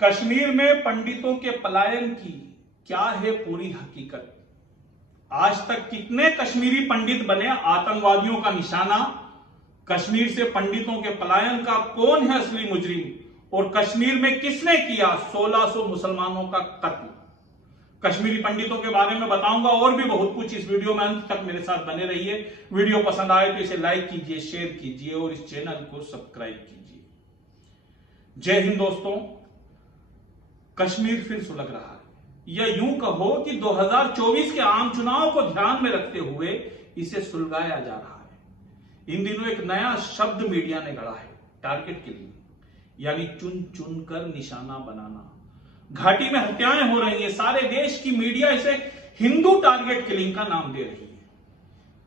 कश्मीर में पंडितों के पलायन की क्या है पूरी हकीकत। आज तक कितने कश्मीरी पंडित बने आतंकवादियों का निशाना। कश्मीर से पंडितों के पलायन का कौन है असली मुजरिम और कश्मीर में किसने किया 1600 मुसलमानों का कत्ल। कश्मीरी पंडितों के बारे में बताऊंगा और भी बहुत कुछ। इस वीडियो में अंत तक मेरे साथ बने रहिए। वीडियो पसंद आए तो इसे लाइक कीजिए, शेयर कीजिए और इस चैनल को सब्सक्राइब कीजिए। जय हिंद दोस्तों। कश्मीर फिर सुलग रहा है, या यूं कहो कि 2024 के आम चुनाव को ध्यान में रखते हुए इसे सुलगाया जा रहा है। इन दिनों एक नया शब्द मीडिया ने गढ़ा है, टारगेट किलिंग, यानी चुन चुन कर निशाना बनाना। घाटी में हत्याएं हो रही हैं, सारे देश की मीडिया इसे हिंदू टारगेट किलिंग का नाम दे रही है।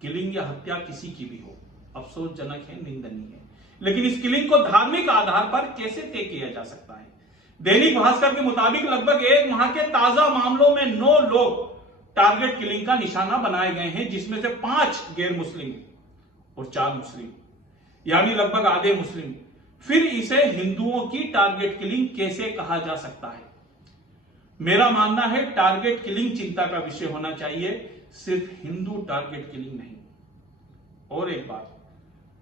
किलिंग या हत्या किसी की भी हो, अफसोसजनक है, निंदनीय है, लेकिन इस किलिंग को धार्मिक आधार पर कैसे तय किया जा सकता है। दैनिक भास्कर के मुताबिक लगभग एक माह के ताजा मामलों में 9 लोग टारगेट किलिंग का निशाना बनाए गए हैं, जिसमें से 5 गैर मुस्लिम और 4 मुस्लिम, यानी लगभग आधे मुस्लिम। फिर इसे हिंदुओं की टारगेट किलिंग कैसे कहा जा सकता है। मेरा मानना है टारगेट किलिंग चिंता का विषय होना चाहिए, सिर्फ हिंदू टारगेट किलिंग नहीं। और एक बात,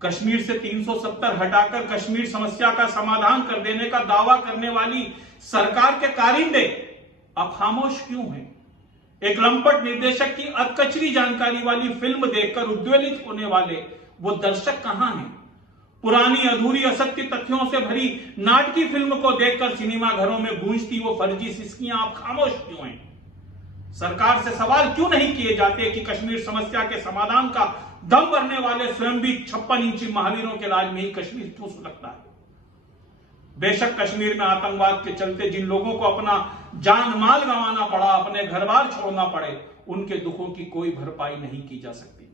कश्मीर से 370 हटाकर कश्मीर समस्या का समाधान कर देने का दावा करने वाली सरकार के कारिंदे अब खामोश क्यों हैं। एक लंपट निर्देशक की अधकचरी जानकारी वाली फिल्म देखकर उद्वेलित होने वाले वो दर्शक कहां हैं। पुरानी अधूरी असत्य तथ्यों से भरी नाटकी फिल्म को देखकर सिनेमा घरों में गूंजती वो फर्जी सिसकियां आप खामोश क्यों हैं। सरकार से सवाल क्यों नहीं किए जाते कि कश्मीर समस्या के समाधान का दम भरने वाले स्वयं भी 56 इंची महावीरों के राज में ही कश्मीर क्यों सुलगता है। बेशक कश्मीर में आतंकवाद के चलते जिन लोगों को अपना जान माल गंवाना पड़ा, अपने घर बार छोड़ना पड़े, उनके दुखों की कोई भरपाई नहीं की जा सकती।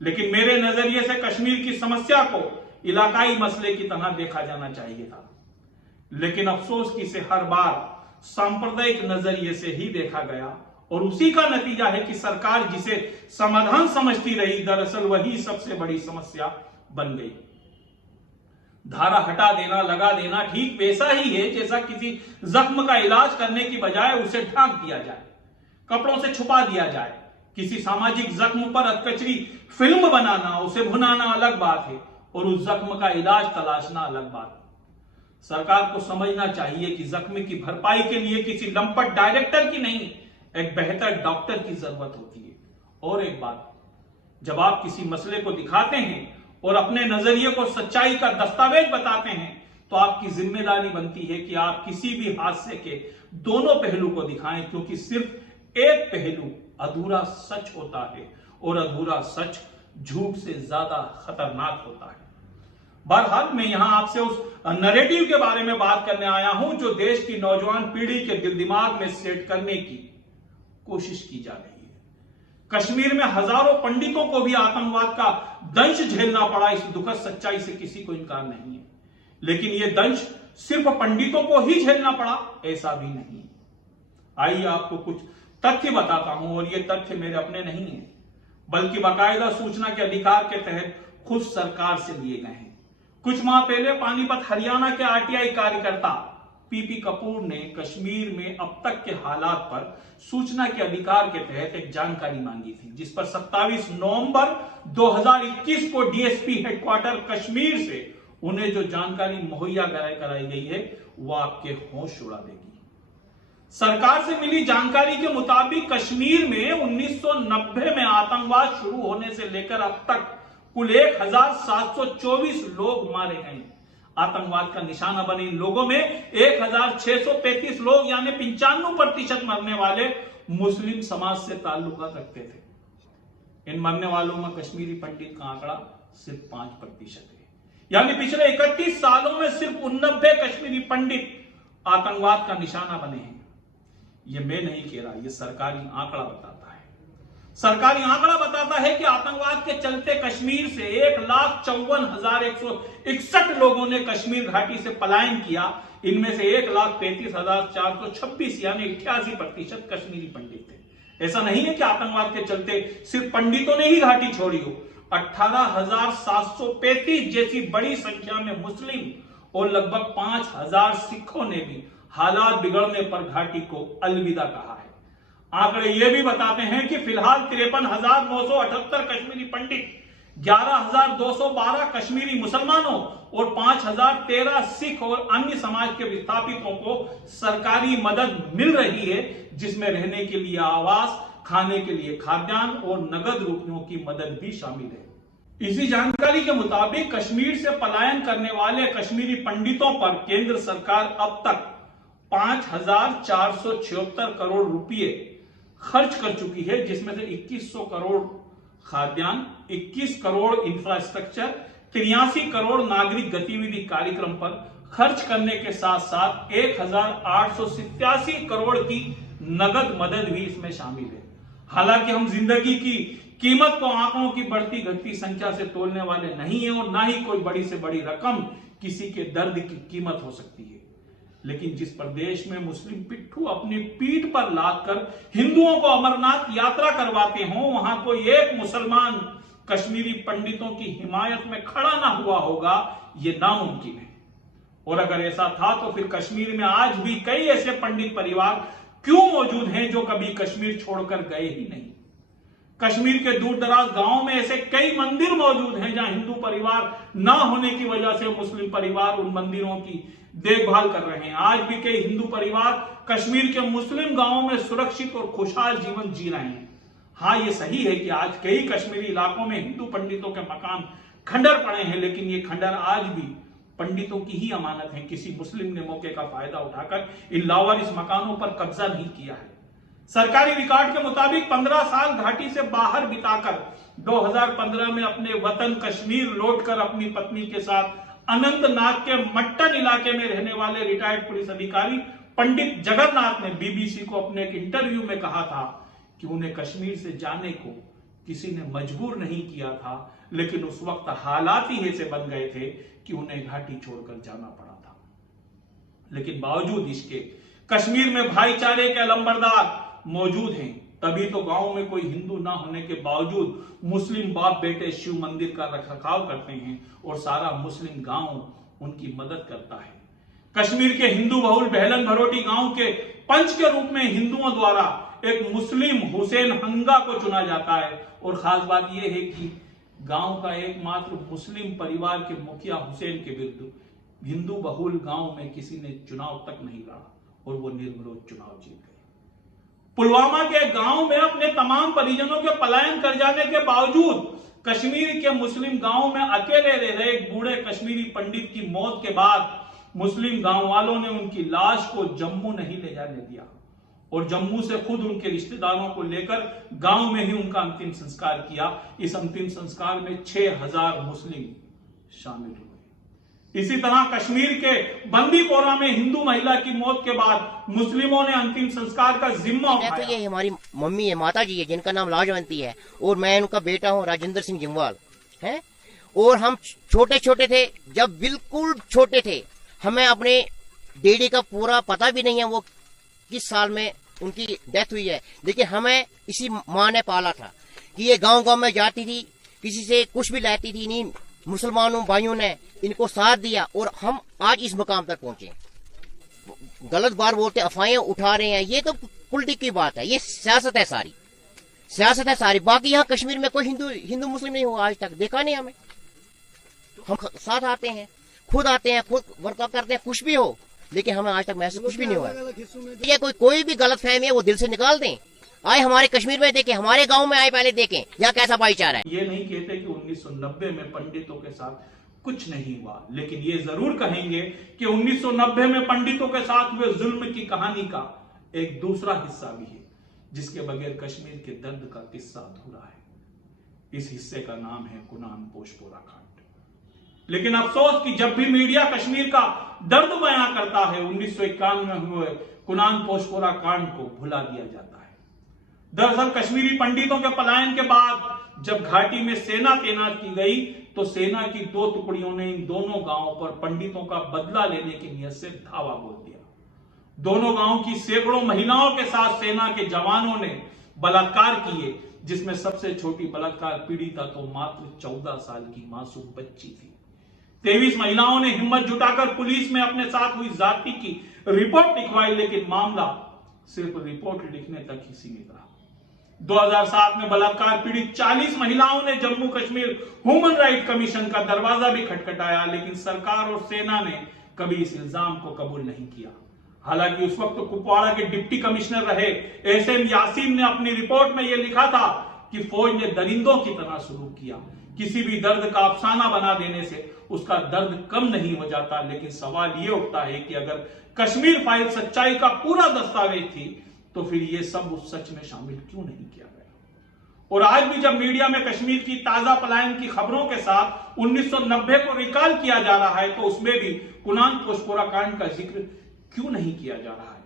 लेकिन मेरे नजरिए से कश्मीर की समस्या को इलाकाई मसले की तरह देखा जाना चाहिए था, लेकिन अफसोस कि इसे हर बार सांप्रदायिक नजरिए से ही देखा गया और उसी का नतीजा है कि सरकार जिसे समाधान समझती रही, दरअसल वही सबसे बड़ी समस्या बन गई। धारा हटा देना, लगा देना ठीक वैसा ही है जैसा किसी जख्म का इलाज करने की बजाय उसे ढांक दिया जाए, कपड़ों से छुपा दिया जाए। किसी सामाजिक जख्म पर अधकचरी फिल्म बनाना, उसे भुनाना अलग बात है और उस जख्म का इलाज तलाशना अलग बात है। सरकार को समझना चाहिए कि जख्म की भरपाई के लिए किसी लंपट डायरेक्टर की नहीं, एक बेहतर डॉक्टर की जरूरत होती है। और एक बात, जब आप किसी मसले को दिखाते हैं और अपने नजरिए को सच्चाई का दस्तावेज बताते हैं, तो आपकी जिम्मेदारी बनती है कि आप किसी भी हादसे के दोनों पहलू को दिखाएं, क्योंकि सिर्फ एक पहलू अधूरा सच होता है और अधूरा सच झूठ से ज्यादा खतरनाक होता है। बहरहाल मैं यहां आपसे उस नैरेटिव के बारे में बात करने आया हूं जो देश की नौजवान पीढ़ी के दिल दिमाग में सेट करने की कोशिश की जा रही है। कश्मीर में हजारों पंडितों को भी आतंकवाद का दंश झेलना पड़ा, इस दुखद सच्चाई से किसी को इनकार नहीं है। लेकिन यह दंश सिर्फ पंडितों को ही झेलना पड़ा, ऐसा भी नहीं। आइए आपको कुछ तथ्य बताता हूं, और ये तथ्य मेरे अपने नहीं है, बल्कि बाकायदा सूचना के अधिकार के तहत खुद सरकार से लिए गए हैं। कुछ माह पहले पानीपत हरियाणा के आरटीआई कार्यकर्ता पीपी कपूर ने कश्मीर में अब तक के हालात पर सूचना के अधिकार के तहत एक जानकारी मांगी थी, जिस पर 27 नवंबर 2021 को डीएसपी हेडक्वार्टर कश्मीर से उन्हें जो जानकारी मुहैया कराई गई है, वह आपके होश उड़ा देगी। सरकार से मिली जानकारी के मुताबिक कश्मीर में 1990 में आतंकवाद शुरू होने से लेकर अब तक कुल 1724 लोग मारे गए। आतंकवाद का निशाना बने इन लोगों में 1635 लोग, यानी 95% मरने वाले मुस्लिम समाज से ताल्लुकात रखते थे। इन मरने वालों में कश्मीरी पंडित का आंकड़ा सिर्फ 5% है, यानी पिछले 31 सालों में सिर्फ 89 कश्मीरी पंडित आतंकवाद का निशाना बने हैं। यह मैं नहीं कह रहा, यह सरकारी आंकड़ा बताता है। सरकारी आंकड़ा बताता है कि आतंकवाद के चलते कश्मीर से 1,54,161 लोगों ने कश्मीर घाटी से पलायन किया। इनमें से 1,33,426 यानी 88% कश्मीरी पंडित थे। ऐसा नहीं है कि आतंकवाद के चलते सिर्फ पंडितों ने ही घाटी छोड़ी हो। 18,735 जैसी बड़ी संख्या में मुस्लिम और लगभग 5,000 सिखों ने भी हालात बिगड़ने पर घाटी को अलविदा कहा है। आंकड़े ये भी बताते हैं कि फिलहाल 53,978 कश्मीरी पंडित, 11,212 कश्मीरी मुसलमानों और 5,013 सिख और अन्य समाज के विस्थापितों को सरकारी मदद मिल रही है, जिसमें रहने के लिए आवास, खाने के लिए खाद्यान्न और नगद रुपयों की मदद भी शामिल है। इसी जानकारी के मुताबिक कश्मीर से पलायन करने वाले कश्मीरी पंडितों पर केंद्र सरकार अब तक 5,476 करोड़ रुपए खर्च कर चुकी है, जिसमें से 2,100 करोड़ खाद्यान्न, 21 करोड़ इंफ्रास्ट्रक्चर, 83 करोड़ नागरिक गतिविधि कार्यक्रम पर खर्च करने के साथ साथ 1,887 करोड़ की नगद मदद भी इसमें शामिल है। हालांकि हम जिंदगी की कीमत को आंकड़ों की बढ़ती घटती संख्या से तोलने वाले नहीं है और ना ही कोई बड़ी से बड़ी रकम किसी के दर्द की कीमत हो सकती है, लेकिन जिस प्रदेश में मुस्लिम पिट्ठू अपनी पीठ पर लादकर हिंदुओं को अमरनाथ यात्रा करवाते हों, वहां कोई एक मुसलमान कश्मीरी पंडितों की हिमायत में खड़ा ना हुआ होगा, ये नामुमकिन है। और अगर ऐसा था तो फिर कश्मीर में आज भी कई ऐसे पंडित परिवार क्यों मौजूद हैं जो कभी कश्मीर छोड़कर गए ही नहीं। कश्मीर के दूर दराज गांवों में ऐसे कई मंदिर मौजूद हैं जहां हिंदू परिवार ना होने की वजह से मुस्लिम परिवार उन मंदिरों की देखभाल कर रहे हैं। आज भी कई हिंदू परिवार कश्मीर के मुस्लिम गांवों में सुरक्षित और खुशहाल जीवन जी रहे हैं। हाँ, ये सही है कि आज कई कश्मीरी इलाकों में हिंदू पंडितों के मकान खंडर पड़े हैं, लेकिन ये खंडर आज भी पंडितों की ही अमानत है। किसी मुस्लिम ने मौके का फायदा उठाकर इन लावारिस मकानों पर कब्जा नहीं किया है। सरकारी रिकॉर्ड के मुताबिक 15 साल घाटी से बाहर बिताकर 2015 में अपने वतन कश्मीर लौटकर अपनी पत्नी के साथ अनंतनाग के मट्टन इलाके में रहने वाले रिटायर्ड पुलिस अधिकारी पंडित जगन्नाथ ने बीबीसी को अपने एक इंटरव्यू में कहा था कि उन्हें कश्मीर से जाने को किसी ने मजबूर नहीं किया था, लेकिन उस वक्त हालात ही ऐसे बन गए थे कि उन्हें घाटी छोड़कर जाना पड़ा था। लेकिन बावजूद इसके कश्मीर में भाईचारे के अलंबरदार मौजूद हैं, तभी तो गांव में कोई हिंदू ना होने के बावजूद मुस्लिम बाप बेटे शिव मंदिर का रखरखाव करते हैं और सारा मुस्लिम गांव उनकी मदद करता है। कश्मीर के हिंदू बहुल बहलन भरोटी गांव के पंच के रूप में हिंदुओं द्वारा एक मुस्लिम हुसैन हंगा को चुना जाता है और खास बात यह है कि गांव का एकमात्र मुस्लिम परिवार के मुखिया हुसैन के विरुद्ध हिंदू बहुल गांव में किसी ने चुनाव तक नहीं लड़ा और वो निर्विरोध चुनाव जीत गए। पुलवामा के गांव में अपने तमाम परिजनों के पलायन कर जाने के बावजूद कश्मीर के मुस्लिम गांव में अकेले रह रहे एक बूढ़े कश्मीरी पंडित की मौत के बाद मुस्लिम गांव वालों ने उनकी लाश को जम्मू नहीं ले जाने दिया और जम्मू से खुद उनके रिश्तेदारों को लेकर गांव में ही उनका अंतिम संस्कार किया। इस अंतिम संस्कार में 6,000 मुस्लिम शामिल हुए। इसी तरह कश्मीर के बंदीपोरा में हिंदू महिला की मौत के बाद मुस्लिमों ने अंतिम संस्कार का जिम्मा उठाया। तो ये हमारी मम्मी है, माता जी है, जिनका नाम लाजवंती है और मैं उनका बेटा हूँ राजेंद्र सिंह जिम्वाल है। और हम छोटे छोटे थे, जब बिल्कुल छोटे थे, हमें अपने डैडी का पूरा पता भी नहीं है वो किस साल में उनकी डेथ हुई है, लेकिन हमें इसी माँ ने पाला था कि ये गांव गांव में जाती थी, किसी से कुछ भी लाती थी नहीं, मुसलमानों भाइयों ने इनको साथ दिया और हम आज इस मुकाम तक पहुंचे। गलत बात बोलते, अफवाहें उठा रहे हैं, ये तो पॉलिटिक्स की बात है, ये सियासत है सारी, सियासत है सारी। बाकी यहाँ कश्मीर में कोई हिंदू मुस्लिम नहीं हुआ आज तक, देखा नहीं हमें। हम साथ आते हैं, खुद आते हैं, खुद वर्कआउट करते हैं, कुछ भी हो, लेकिन हमें आज तक महसूस कुछ भी नहीं हुआ। ये कोई भी गलत फहमी है वो दिल से निकाल दें। आए हमारे कश्मीर में देखें, हमारे गांव में आए, पहले देखें यहाँ कैसा भाईचारा है। ये नहीं कहते कि 1990 में पंडितों के साथ कुछ नहीं हुआ, लेकिन ये जरूर कहेंगे कि 1990 में पंडितों के साथ हुए जुल्म की कहानी का एक दूसरा हिस्सा भी है, जिसके बगैर कश्मीर के दर्द का किस्सा अधूरा है। इस हिस्से का नाम है कुनान पोशपोरा कांड। लेकिन अफसोस कि जब भी मीडिया कश्मीर का दर्द बयां करता है, 1951 में हुए कुनान पोशपोरा कांड को भुला दिया जाता है। दरअसल कश्मीरी पंडितों के पलायन के बाद जब घाटी में सेना तैनात की गई तो सेना की 2 टुकड़ियों ने इन दोनों गांवों पर पंडितों का बदला लेने की नीयत से धावा बोल दिया। दोनों गांव की सैकड़ों महिलाओं के साथ सेना के जवानों ने बलात्कार किए, जिसमें सबसे छोटी बलात्कार पीड़िता तो मात्र 14 साल की मासूम बच्ची थी। 23 महिलाओं ने हिम्मत जुटाकर पुलिस में अपने साथ हुई ज्यादती की रिपोर्ट लिखवाई, लेकिन मामला सिर्फ रिपोर्ट लिखने तक ही सीमित रहा। 2007 में बलात्कार पीड़ित 40 महिलाओं ने Jammu Kashmir human right commission का दरवाजा भी खटखटाया, लेकिन सरकार और सेना ने कभी इस इल्जाम को कबूल नहीं किया। हालांकि उस वक्त कुपवाड़ा के डिप्टी कमिश्नर रहे एसएम यासीन ने अपनी रिपोर्ट में यह लिखा था कि फौज ने दरिंदों की तरह सलूक किया। किसी भी दर्द का अफसाना बना देने से उसका दर्द कम नहीं हो जाता, लेकिन सवाल यह उठता है कि अगर कश्मीर फाइल सच्चाई का पूरा दस्तावेज थी तो फिर यह सब उस सच में शामिल क्यों नहीं किया गया। और आज भी जब मीडिया में कश्मीर की ताजा पलायन की खबरों के साथ 1990 को रिकॉल किया जा रहा है तो उसमें भी कुनान पोस्पोरा कांड का जिक्र क्यों नहीं किया जा रहा है।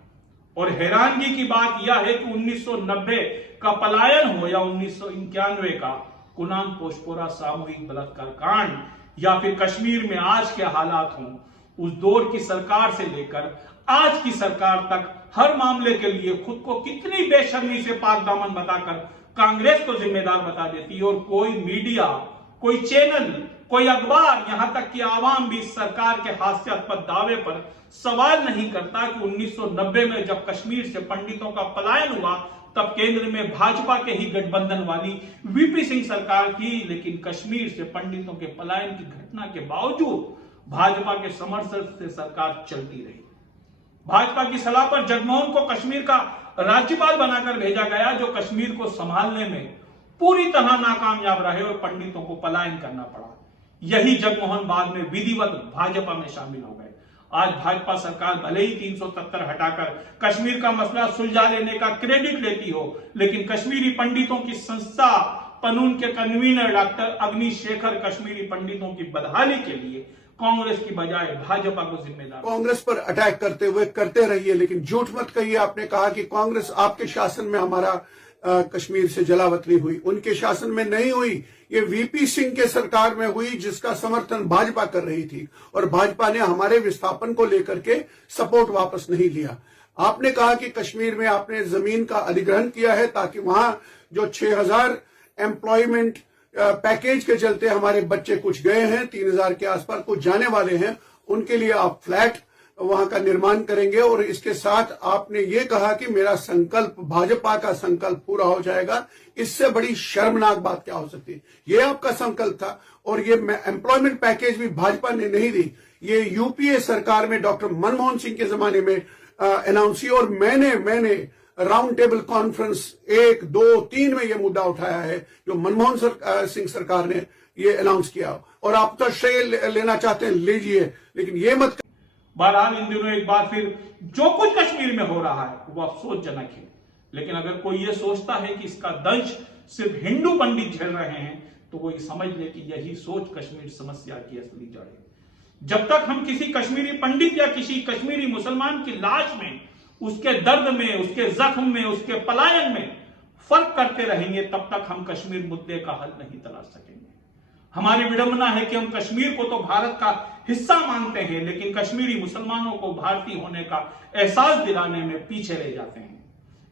और हैरानगी की बात यह है कि 1990 का पलायन हो या 1991 का कुनान पोस्पोरा सामूहिक बलात्कार कांड या फिर कश्मीर में आज के हालात हों, उस दौर की सरकार से लेकर आज की सरकार तक हर मामले के लिए खुद को कितनी बेशर्मी से पाक दामन बताकर कांग्रेस को जिम्मेदार बता देती है। और कोई मीडिया, कोई चैनल, कोई अखबार, यहां तक कि आवाम भी इस सरकार के हास्यास्पद दावे पर सवाल नहीं करता कि 1990 में जब कश्मीर से पंडितों का पलायन हुआ तब केंद्र में भाजपा के ही गठबंधन वाली वीपी सिंह सरकार थी, लेकिन कश्मीर से पंडितों के पलायन की घटना के बावजूद भाजपा के समर्थन से सरकार चलती रही। भाजपा की सलाह पर जगमोहन को कश्मीर का राज्यपाल बनाकर भेजा गया, जो कश्मीर को संभालने में पूरी तरह नाकामयाब रहे और पंडितों को पलायन करना पड़ा। यही जगमोहन बाद में विधिवत भाजपा में शामिल हो गए। आज भाजपा सरकार भले ही 370 हटाकर कश्मीर का मसला सुलझा लेने का क्रेडिट लेती हो, लेकिन कश्मीरी पंडितों की संस्था पनून के कन्वीनर डॉक्टर अग्निश शेखर कश्मीरी पंडितों की बदहाली के लिए कांग्रेस की बजाय भाजपा को जिम्मेदार। कांग्रेस पर अटैक करते हुए करते रहिए, लेकिन झूठ मत कहिए। आपने कहा कि कांग्रेस आपके शासन में हमारा कश्मीर से जलावतनी हुई, उनके शासन में नहीं हुई। ये वीपी सिंह के सरकार में हुई, जिसका समर्थन भाजपा कर रही थी, और भाजपा ने हमारे विस्थापन को लेकर के सपोर्ट वापस नहीं लिया। आपने कहा कि कश्मीर में आपने जमीन का अधिग्रहण किया है ताकि वहां जो 6000 एम्प्लॉयमेंट पैकेज के चलते हमारे बच्चे कुछ गए हैं, 3000 के आसपास कुछ जाने वाले हैं, उनके लिए आप फ्लैट वहां का निर्माण करेंगे। और इसके साथ आपने ये कहा कि मेरा संकल्प, भाजपा का संकल्प पूरा हो जाएगा। इससे बड़ी शर्मनाक बात क्या हो सकती है। ये आपका संकल्प था, और ये एम्प्लॉयमेंट पैकेज भी भाजपा ने नहीं दी। ये यूपीए सरकार में डॉक्टर मनमोहन सिंह के जमाने में अनाउंस की, और मैंने राउंड टेबल कॉन्फ्रेंस 1, 2, 3 में यह मुद्दा उठाया है, जो मनमोहन सिंह सरकार ने ये अनाउंस किया। और आप तो श्रेय लेना चाहते हैं, लीजिए, लेकिन ये मत। बहरहाल इन दिनों एक बार फिर जो कुछ कश्मीर में हो रहा है वो अफसोसजनक है, लेकिन अगर कोई ये सोचता है कि इसका दंश सिर्फ हिंदू पंडित झेल रहे हैं तो वो ये समझ ले कि यही सोच कश्मीर समस्या की असली जड़ है। जब तक हम किसी कश्मीरी पंडित या किसी कश्मीरी मुसलमान की लाश में, उसके दर्द में, उसके जख्म में, उसके पलायन में फर्क करते रहेंगे, तब तक हम कश्मीर मुद्दे का हल नहीं तलाश सकेंगे। हमारी विडंबना है कि हम कश्मीर को तो भारत का हिस्सा मानते हैं, लेकिन कश्मीरी मुसलमानों को भारतीय होने का एहसास दिलाने में पीछे रह जाते हैं।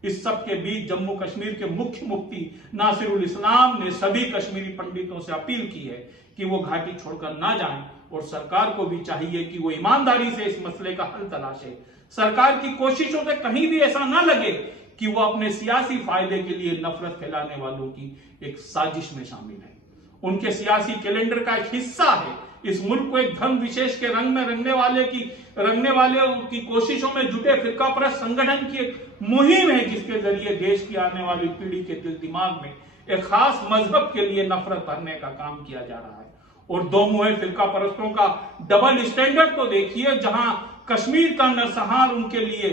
इस सब के बीच जम्मू कश्मीर के मुख्य मुफ्ती नासिरुल इस्लाम ने सभी कश्मीरी पंडितों से अपील की है कि वो घाटी छोड़कर ना जाएं, और सरकार को भी चाहिए कि वो ईमानदारी से इस मसले का हल तलाशे। सरकार की कोशिशों से कहीं भी ऐसा ना लगे कि वो अपने सियासी फायदे के लिए नफरत फैलाने वालों की एक साजिश में शामिल है। उनके सियासी कैलेंडर का एक हिस्सा है इस मुल्क को एक धर्म विशेष के रंग में रंगने वाले की कोशिशों में जुटे फिरका परस्त संगठन की एक मुहिम है, जिसके जरिए देश की आने वाली पीढ़ी के दिल दिमाग में एक खास मजहब के लिए नफरत भरने का काम किया जा रहा है। और दो मुहे फिरका परस्तों का डबल स्टैंडर्ड तो देखिए, जहां कश्मीर का नरसंहार उनके लिए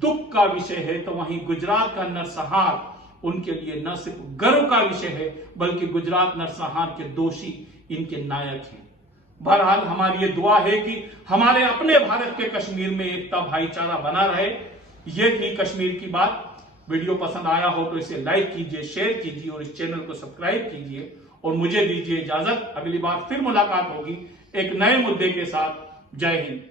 दुख का विषय है, तो वहीं गुजरात का नरसंहार उनके लिए न सिर्फ गर्व का विषय है, बल्कि गुजरात नरसंहार के दोषी इनके नायक हैं। बहरहाल हमारी ये दुआ है कि हमारे अपने भारत के कश्मीर में एकता भाईचारा बना रहे। ये थी कश्मीर की बात। वीडियो पसंद आया हो तो इसे लाइक कीजिए, शेयर कीजिए और इस चैनल को सब्सक्राइब कीजिए, और मुझे दीजिए इजाजत। अगली बार फिर मुलाकात होगी एक नए मुद्दे के साथ। जय हिंद।